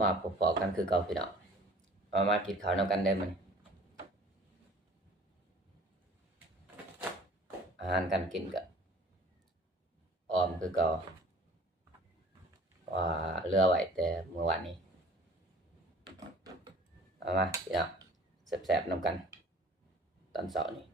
มาพอๆกันคือเก่าพี่น้องมากินข้าวนำกันได้มันอาหารการกินก็ออมคือเก่าว่าเหลือไว้แต่เมื่อวานนี้มาพี่น้องแซ่บๆนำกันตอนเช้านี้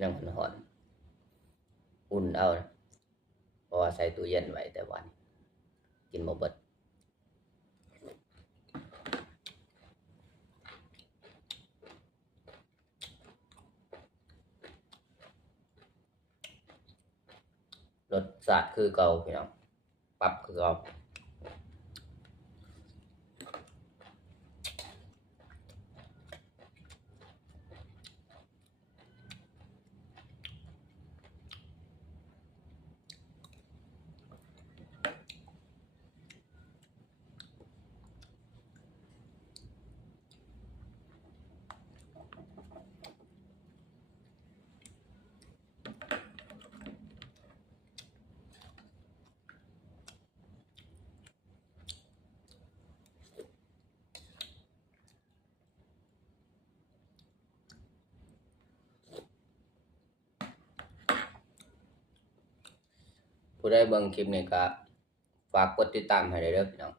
ยังร้อนอุ่นเอานะเพราะว่าใส่ตู้เย็นไว้แต่วันกินบ่เบิดรสชาติคือเก่าพี่น้องปรับคือเก่าผู้ใดเบิ่งคลิปนี้ก็ฝากกดติดตามให้ได้เด้อพี่น้อง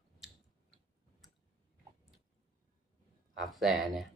ฝากแชร์เนี่ย